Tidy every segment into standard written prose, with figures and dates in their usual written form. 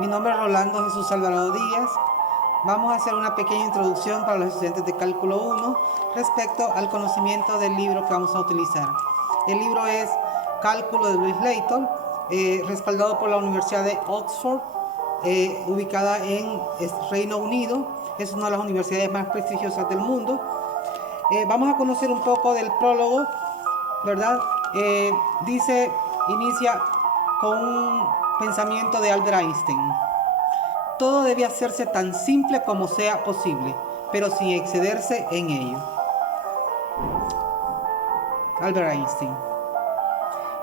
Mi nombre es Rolando Jesús Alvarado Díaz. Vamos a hacer una pequeña introducción para los estudiantes de Cálculo 1 respecto al conocimiento del libro que vamos a utilizar. El libro es Cálculo de Louis Layton, respaldado por la Universidad de Oxford, ubicada en Reino Unido. Es una de las universidades más prestigiosas del mundo. Vamos a conocer un poco del prólogo, ¿verdad? Inicia con un pensamiento de Albert Einstein. Todo debe hacerse tan simple como sea posible, pero sin excederse en ello. Albert Einstein.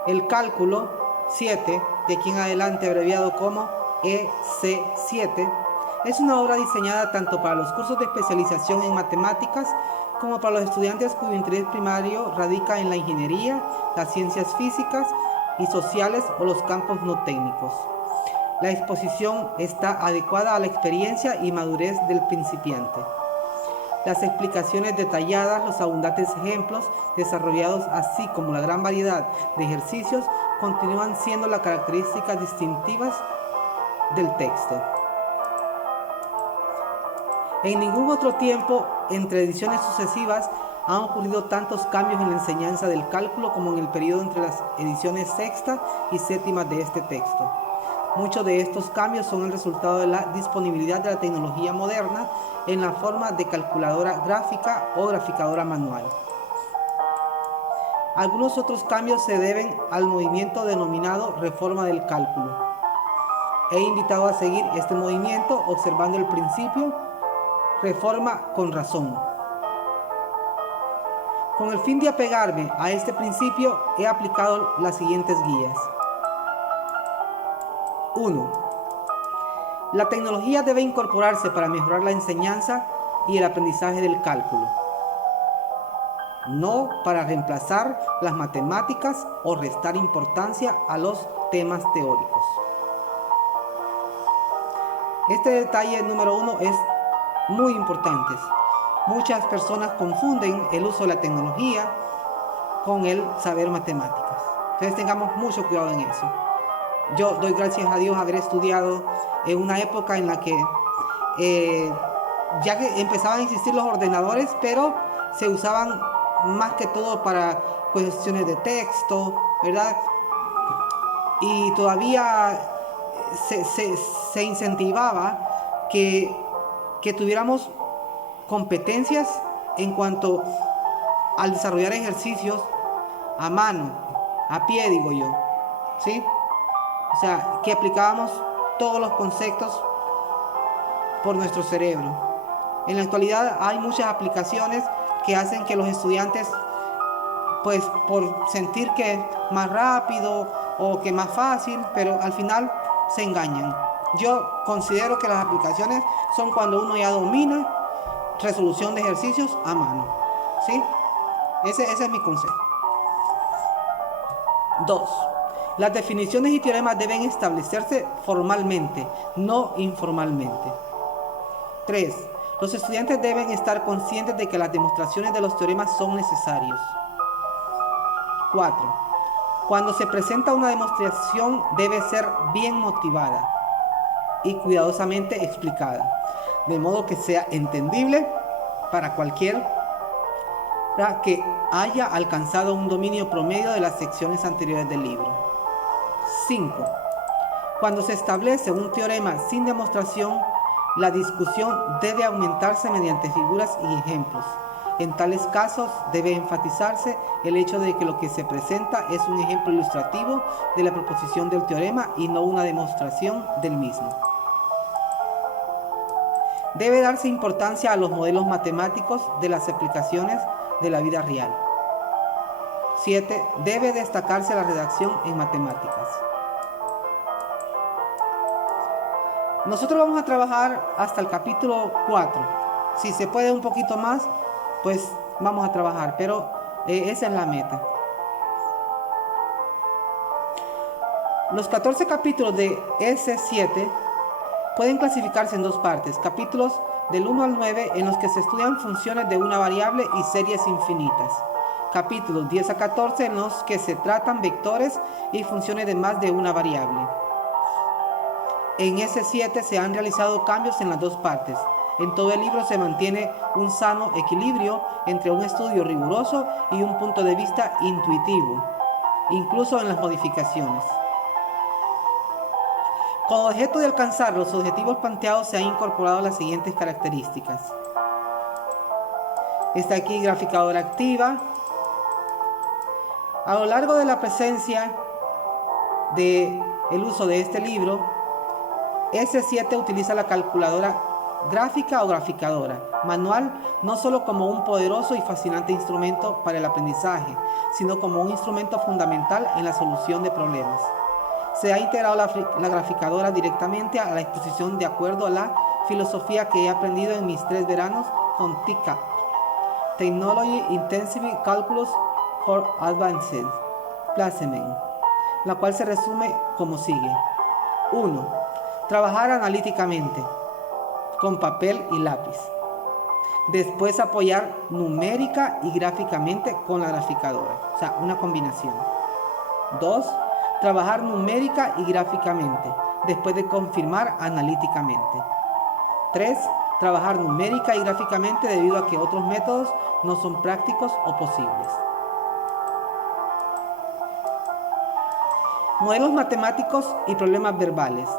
El cálculo 7, de aquí en adelante abreviado como EC7, es una obra diseñada tanto para los cursos de especialización en matemáticas como para los estudiantes cuyo interés primario radica en la ingeniería, las ciencias físicas y sociales o los campos no técnicos. La exposición está adecuada a la experiencia y madurez del principiante. Las explicaciones detalladas, los abundantes ejemplos desarrollados, así como la gran variedad de ejercicios, continúan siendo las características distintivas del texto. En ningún otro tiempo, entre ediciones sucesivas, han ocurrido tantos cambios en la enseñanza del cálculo como en el periodo entre las ediciones sexta y séptima de este texto. Muchos de estos cambios son el resultado de la disponibilidad de la tecnología moderna en la forma de calculadora gráfica o graficadora manual. Algunos otros cambios se deben al movimiento denominado reforma del cálculo. He invitado a seguir este movimiento observando el principio reforma con razón. Con el fin de apegarme a este principio, he aplicado las siguientes guías. 1. La tecnología debe incorporarse para mejorar la enseñanza y el aprendizaje del cálculo, no para reemplazar las matemáticas o restar importancia a los temas teóricos. Este detalle número 1 es muy importante. Muchas personas confunden el uso de la tecnología con el saber matemáticas. Entonces tengamos mucho cuidado en eso. Yo doy gracias a Dios haber estudiado en una época en la que ya que empezaban a existir los ordenadores, pero se usaban más que todo para cuestiones de texto, ¿verdad? Y todavía se incentivaba que tuviéramos competencias en cuanto al desarrollar ejercicios a mano, a pie, digo yo, ¿sí? O sea, que aplicábamos todos los conceptos por nuestro cerebro. En la actualidad hay muchas aplicaciones que hacen que los estudiantes, pues por sentir que es más rápido o que más fácil, pero al final se engañan. Yo considero que las aplicaciones son cuando uno ya domina resolución de ejercicios a mano, ¿sí? Ese es mi consejo. 2. Las definiciones y teoremas deben establecerse formalmente, no informalmente. 3. Los estudiantes deben estar conscientes de que las demostraciones de los teoremas son necesarios. 4. Cuando se presenta una demostración debe ser bien motivada y cuidadosamente explicada, de modo que sea entendible para cualquiera que haya alcanzado un dominio promedio de las secciones anteriores del libro. 5. Cuando se establece un teorema sin demostración, la discusión debe aumentarse mediante figuras y ejemplos. En tales casos debe enfatizarse el hecho de que lo que se presenta es un ejemplo ilustrativo de la proposición del teorema y no una demostración del mismo. Debe darse importancia a los modelos matemáticos de las aplicaciones de la vida real. 7. Debe destacarse la redacción en matemáticas. Nosotros vamos a trabajar hasta el capítulo 4. Si se puede un poquito más, pues vamos a trabajar, pero esa es la meta. Los 14 capítulos de EC7 pueden clasificarse en dos partes: capítulos del 1 al 9 en los que se estudian funciones de una variable y series infinitas; capítulos 10 a 14 en los que se tratan vectores y funciones de más de una variable. En S7 se han realizado cambios en las dos partes. En todo el libro se mantiene un sano equilibrio entre un estudio riguroso y un punto de vista intuitivo, incluso en las modificaciones. Con objeto de alcanzar los objetivos planteados se han incorporado las siguientes características. Está aquí graficadora activa. A lo largo de la presencia del uso de este libro, S7 utiliza la calculadora gráfica o graficadora manual no solo como un poderoso y fascinante instrumento para el aprendizaje, sino como un instrumento fundamental en la solución de problemas. Se ha integrado la graficadora directamente a la exposición de acuerdo a la filosofía que he aprendido en mis 3 veranos con TICAP, Technology Intensive Calculus for Advanced Placement, la cual se resume como sigue. 1. Trabajar analíticamente con papel y lápiz. Después apoyar numérica y gráficamente con la graficadora, o sea, una combinación. 2. Trabajar numérica y gráficamente, después de confirmar analíticamente. 3. Trabajar numérica y gráficamente debido a que otros métodos no son prácticos o posibles. Modelos matemáticos y problemas verbales.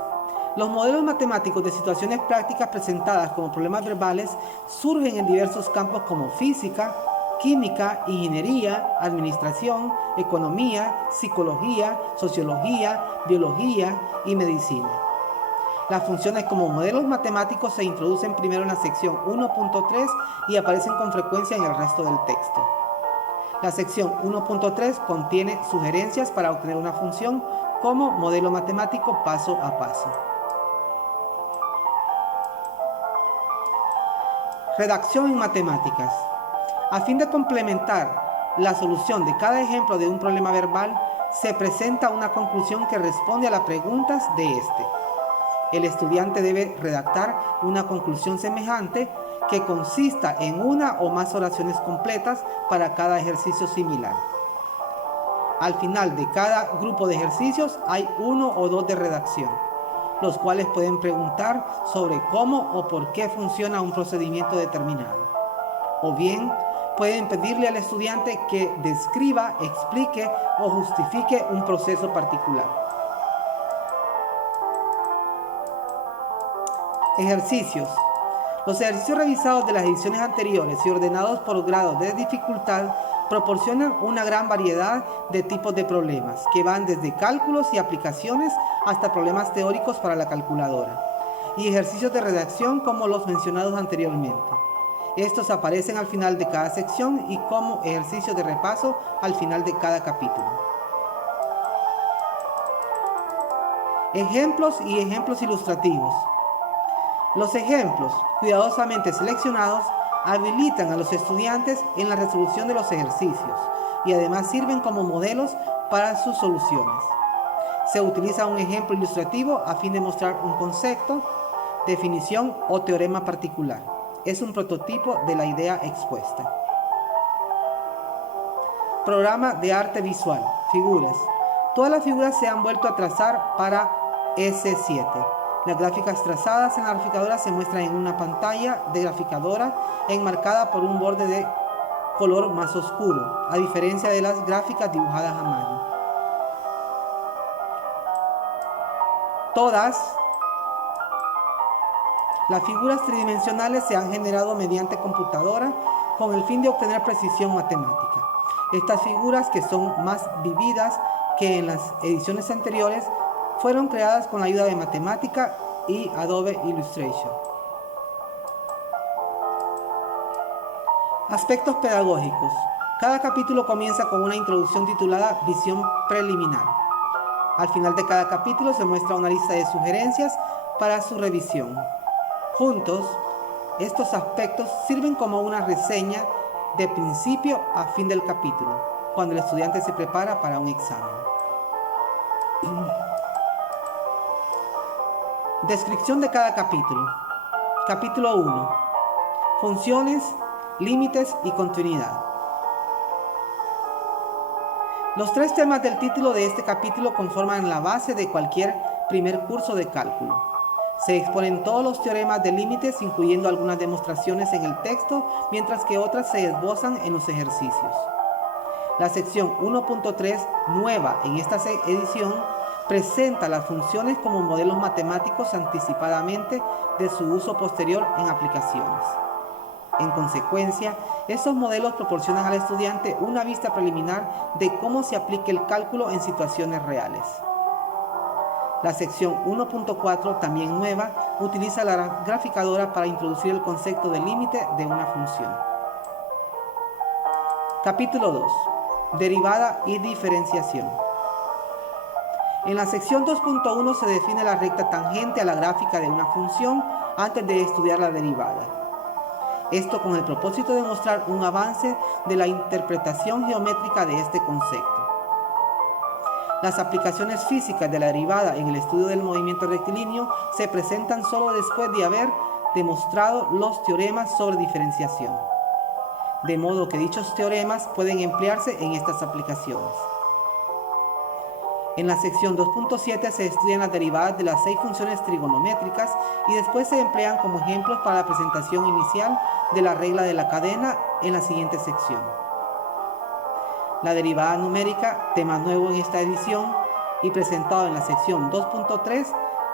Los modelos matemáticos de situaciones prácticas presentadas como problemas verbales surgen en diversos campos como física, química, ingeniería, administración, economía, psicología, sociología, biología y medicina. Las funciones como modelos matemáticos se introducen primero en la sección 1.3 y aparecen con frecuencia en el resto del texto. La sección 1.3 contiene sugerencias para obtener una función como modelo matemático paso a paso. Redacción en matemáticas. A fin de complementar la solución de cada ejemplo de un problema verbal, se presenta una conclusión que responde a las preguntas de este. El estudiante debe redactar una conclusión semejante que consista en una o más oraciones completas para cada ejercicio similar. Al final de cada grupo de ejercicios hay 1 o 2 de redacción, los cuales pueden preguntar sobre cómo o por qué funciona un procedimiento determinado. O bien, pueden pedirle al estudiante que describa, explique o justifique un proceso particular. Ejercicios. Los ejercicios revisados de las ediciones anteriores y ordenados por grados de dificultad proporcionan una gran variedad de tipos de problemas, que van desde cálculos y aplicaciones hasta problemas teóricos para la calculadora, y ejercicios de redacción como los mencionados anteriormente. Estos aparecen al final de cada sección y como ejercicios de repaso al final de cada capítulo. Ejemplos y ejemplos ilustrativos. Los ejemplos, cuidadosamente seleccionados, habilitan a los estudiantes en la resolución de los ejercicios y además sirven como modelos para sus soluciones. Se utiliza un ejemplo ilustrativo a fin de mostrar un concepto, definición o teorema particular. Es un prototipo de la idea expuesta. Programa de arte visual. Figuras. Todas las figuras se han vuelto a trazar para S7. Las gráficas trazadas en la graficadora se muestran en una pantalla de graficadora enmarcada por un borde de color más oscuro, a diferencia de las gráficas dibujadas a mano. Todas las figuras tridimensionales se han generado mediante computadora con el fin de obtener precisión matemática. Estas figuras, que son más vividas que en las ediciones anteriores, fueron creadas con la ayuda de matemática y Adobe Illustrator. Aspectos pedagógicos. Cada capítulo comienza con una introducción titulada Visión Preliminar. Al final de cada capítulo se muestra una lista de sugerencias para su revisión. Juntos, estos aspectos sirven como una reseña de principio a fin del capítulo, cuando el estudiante se prepara para un examen. Descripción de cada capítulo. Capítulo 1. Funciones, límites y continuidad. Los 3 temas del título de este capítulo conforman la base de cualquier primer curso de cálculo. Se exponen todos los teoremas de límites, incluyendo algunas demostraciones en el texto, mientras que otras se esbozan en los ejercicios. La sección 1.3, nueva en esta edición, presenta las funciones como modelos matemáticos anticipadamente de su uso posterior en aplicaciones. En consecuencia, esos modelos proporcionan al estudiante una vista preliminar de cómo se aplica el cálculo en situaciones reales. La sección 1.4, también nueva, utiliza la graficadora para introducir el concepto de límite de una función. Capítulo 2. Derivada y diferenciación. En la sección 2.1 se define la recta tangente a la gráfica de una función antes de estudiar la derivada. Esto con el propósito de mostrar un avance de la interpretación geométrica de este concepto. Las aplicaciones físicas de la derivada en el estudio del movimiento rectilíneo se presentan solo después de haber demostrado los teoremas sobre diferenciación, de modo que dichos teoremas pueden emplearse en estas aplicaciones. En la sección 2.7 se estudian las derivadas de las 6 funciones trigonométricas y después se emplean como ejemplos para la presentación inicial de la regla de la cadena en la siguiente sección. La derivada numérica, tema nuevo en esta edición y presentado en la sección 2.3,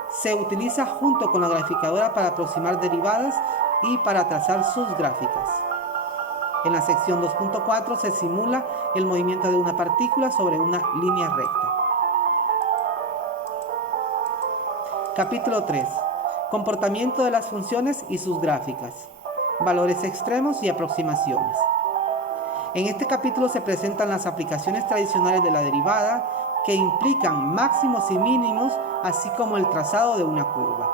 se utiliza junto con la graficadora para aproximar derivadas y para trazar sus gráficas. En la sección 2.4 se simula el movimiento de una partícula sobre una línea recta. Capítulo 3. Comportamiento de las funciones y sus gráficas. Valores extremos y aproximaciones. En este capítulo se presentan las aplicaciones tradicionales de la derivada que implican máximos y mínimos, así como el trazado de una curva.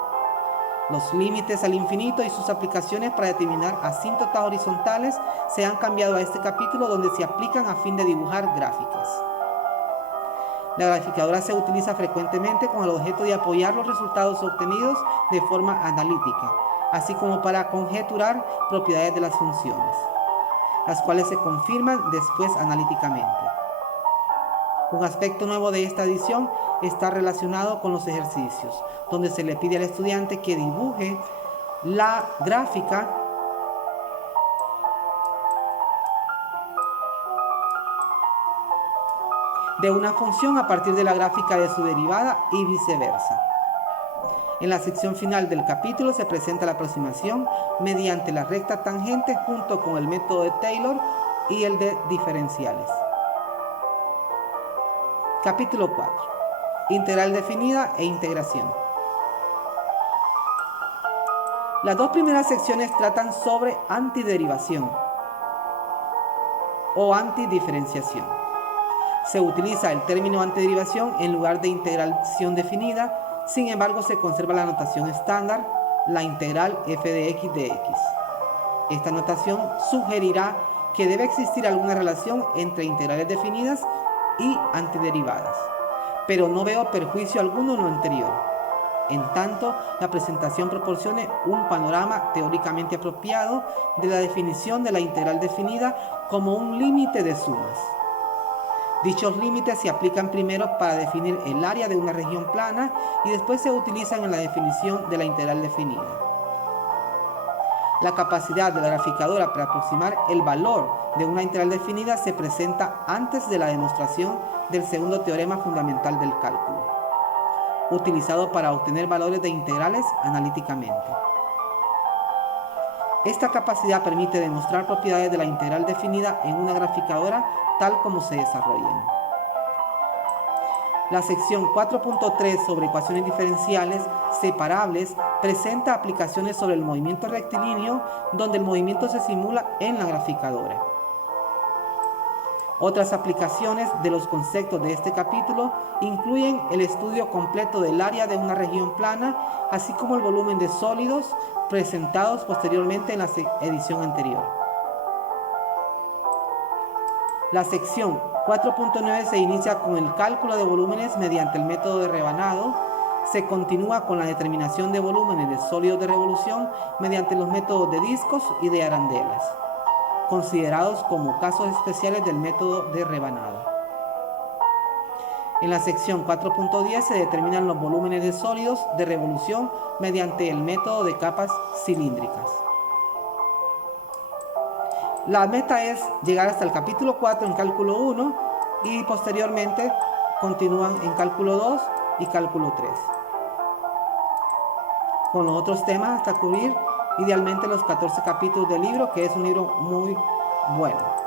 Los límites al infinito y sus aplicaciones para determinar asíntotas horizontales se han cambiado a este capítulo, donde se aplican a fin de dibujar gráficas. La graficadora se utiliza frecuentemente con el objeto de apoyar los resultados obtenidos de forma analítica, así como para conjeturar propiedades de las funciones, las cuales se confirman después analíticamente. Un aspecto nuevo de esta edición está relacionado con los ejercicios, donde se le pide al estudiante que dibuje la gráfica de una función a partir de la gráfica de su derivada y viceversa. En la sección final del capítulo se presenta la aproximación mediante la recta tangente junto con el método de Taylor y el de diferenciales. Capítulo 4. Integral definida e integración. Las dos primeras secciones tratan sobre antiderivación o antidiferenciación. Se utiliza el término antiderivación en lugar de integración definida, sin embargo se conserva la notación estándar, la integral f de x de x. Esta notación sugerirá que debe existir alguna relación entre integrales definidas y antiderivadas, pero no veo perjuicio alguno en lo anterior, en tanto la presentación proporcione un panorama teóricamente apropiado de la definición de la integral definida como un límite de sumas. Dichos límites se aplican primero para definir el área de una región plana y después se utilizan en la definición de la integral definida. La capacidad de la graficadora para aproximar el valor de una integral definida se presenta antes de la demostración del segundo teorema fundamental del cálculo, utilizado para obtener valores de integrales analíticamente. Esta capacidad permite demostrar propiedades de la integral definida en una graficadora tal como se desarrollen. La sección 4.3 sobre ecuaciones diferenciales separables presenta aplicaciones sobre el movimiento rectilíneo, donde el movimiento se simula en la graficadora. Otras aplicaciones de los conceptos de este capítulo incluyen el estudio completo del área de una región plana, así como el volumen de sólidos presentados posteriormente en la edición anterior. La sección 4.9 se inicia con el cálculo de volúmenes mediante el método de rebanado. Se continúa con la determinación de volúmenes de sólidos de revolución mediante los métodos de discos y de arandelas, considerados como casos especiales del método de rebanado. En la sección 4.10 se determinan los volúmenes de sólidos de revolución mediante el método de capas cilíndricas. La meta es llegar hasta el capítulo 4 en cálculo 1 y posteriormente continúan en cálculo 2 y cálculo 3. Con los otros temas hasta cubrir idealmente los 14 capítulos del libro, que es un libro muy bueno.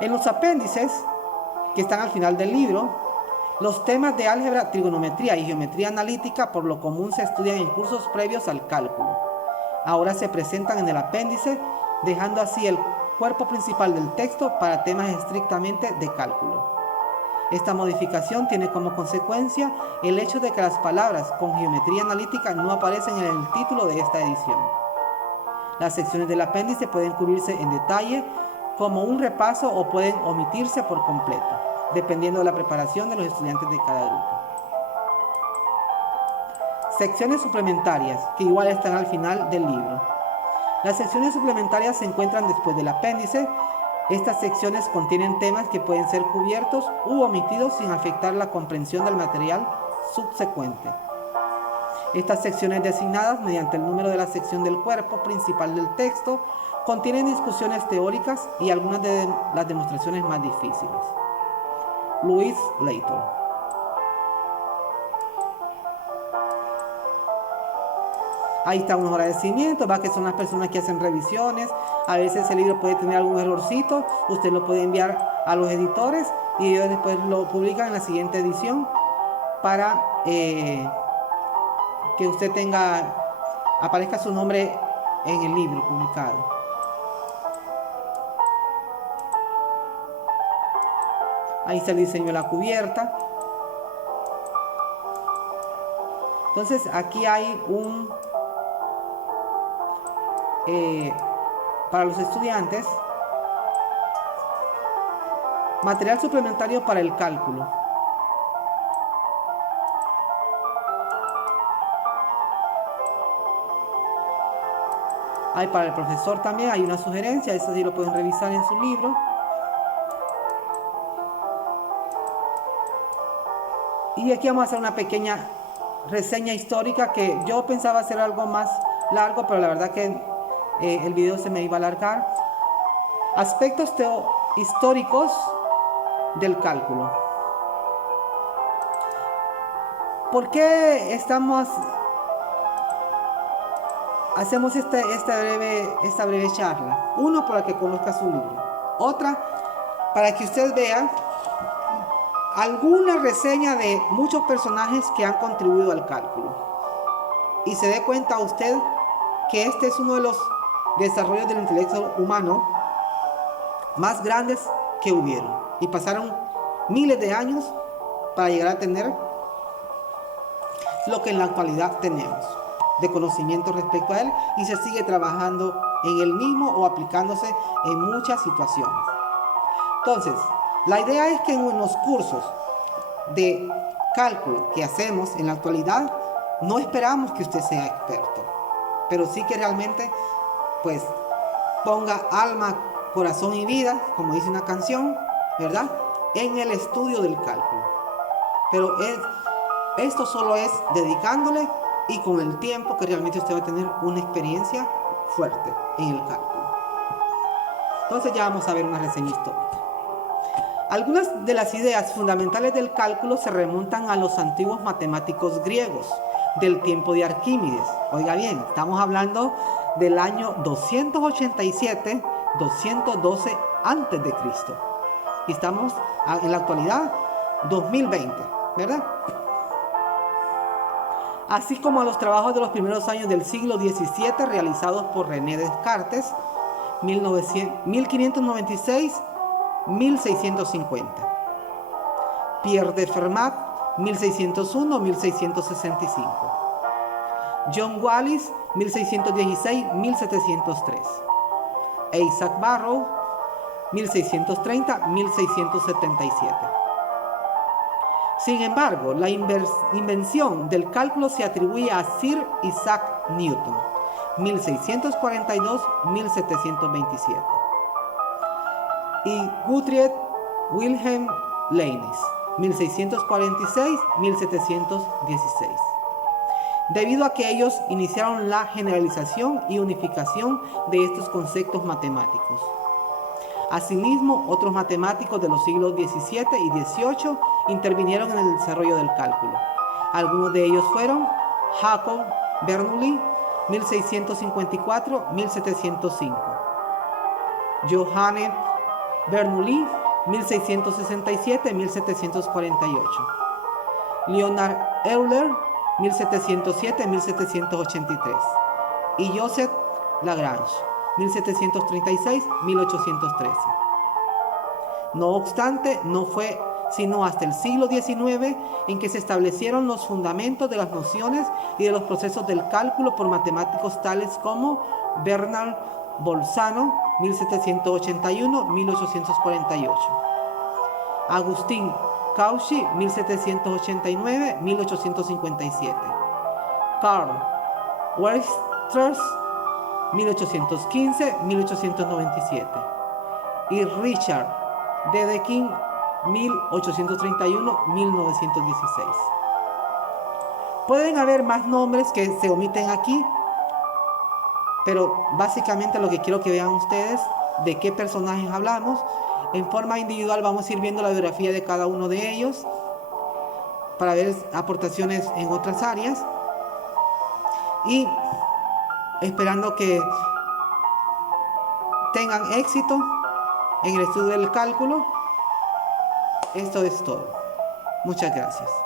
En los apéndices, que están al final del libro, los temas de álgebra, trigonometría y geometría analítica por lo común se estudian en cursos previos al cálculo. Ahora se presentan en el apéndice, dejando así el cuerpo principal del texto para temas estrictamente de cálculo. Esta modificación tiene como consecuencia el hecho de que las palabras con geometría analítica no aparecen en el título de esta edición. Las secciones del apéndice pueden cubrirse en detalle como un repaso o pueden omitirse por completo, dependiendo de la preparación de los estudiantes de cada grupo. Secciones suplementarias, que igual están al final del libro. Las secciones suplementarias se encuentran después del apéndice. Estas secciones contienen temas que pueden ser cubiertos u omitidos sin afectar la comprensión del material subsecuente. Estas secciones designadas mediante el número de la sección del cuerpo principal del texto contienen discusiones teóricas y algunas de las demostraciones más difíciles. Louis Layton. Ahí está unos agradecimientos, va que son las personas que hacen revisiones. A veces el libro puede tener algún errorcito, usted lo puede enviar a los editores y ellos después lo publican en la siguiente edición para que usted aparezca su nombre en el libro publicado. Ahí está el diseño de la cubierta. Entonces aquí hay para los estudiantes, material suplementario para el cálculo. Hay para el profesor también, hay una sugerencia, eso sí lo pueden revisar en su libro. Y aquí vamos a hacer una pequeña reseña histórica que yo pensaba hacer algo más largo, pero la verdad que el video se me iba a alargar. Aspectos históricos del cálculo. ¿Por qué hacemos esta breve charla? Uno, para que conozca su libro. Otra, para que usted vea alguna reseña de muchos personajes que han contribuido al cálculo. Y se dé cuenta usted que este es uno de los desarrollos del intelecto humano más grandes que hubieron. Y pasaron miles de años para llegar a tener lo que en la actualidad tenemos de conocimiento respecto a él, y se sigue trabajando en él mismo o aplicándose en muchas situaciones. Entonces, la idea es que en los cursos de cálculo que hacemos en la actualidad, no esperamos que usted sea experto, pero sí que realmente pues ponga alma, corazón y vida, como dice una canción, ¿verdad?, en el estudio del cálculo. Pero esto solo es dedicándole y con el tiempo que realmente usted va a tener una experiencia fuerte en el cálculo. Entonces ya vamos a ver una reseña histórica. Algunas de las ideas fundamentales del cálculo se remontan a los antiguos matemáticos griegos del tiempo de Arquímedes. Oiga bien, estamos hablando del año 287-212 antes de Cristo. Y estamos en la actualidad 2020, ¿verdad? Así como a los trabajos de los primeros años del siglo XVII realizados por René Descartes, 1596-1650. Pierre de Fermat, 1601-1665. John Wallis, 1616-1703. E Isaac Barrow, 1630-1677. Sin embargo, la invención del cálculo se atribuye a Sir Isaac Newton, 1642-1727. y Guthrie Wilhelm Leibniz, 1646-1716. Debido a que ellos iniciaron la generalización y unificación de estos conceptos matemáticos. Asimismo, otros matemáticos de los siglos XVII y XVIII intervinieron en el desarrollo del cálculo. Algunos de ellos fueron Jacob Bernoulli, 1654-1705, Johannes Bernoulli, 1667-1748, Leonard Euler, 1707-1783, y Joseph Lagrange, 1736-1813. No obstante, no fue sino hasta el siglo XIX en que se establecieron los fundamentos de las nociones y de los procesos del cálculo por matemáticos tales como Bernard Bolzano, 1781-1848, Agustín Cauchy, 1789-1857, Carl Weierstrass, 1815-1897, y Richard Dedekind, 1831-1916. Pueden haber más nombres que se omiten aquí, pero básicamente lo que quiero que vean ustedes, de qué personajes hablamos. En forma individual vamos a ir viendo la biografía de cada uno de ellos para ver aportaciones en otras áreas, y esperando que tengan éxito en el estudio del cálculo. Esto es todo. Muchas gracias.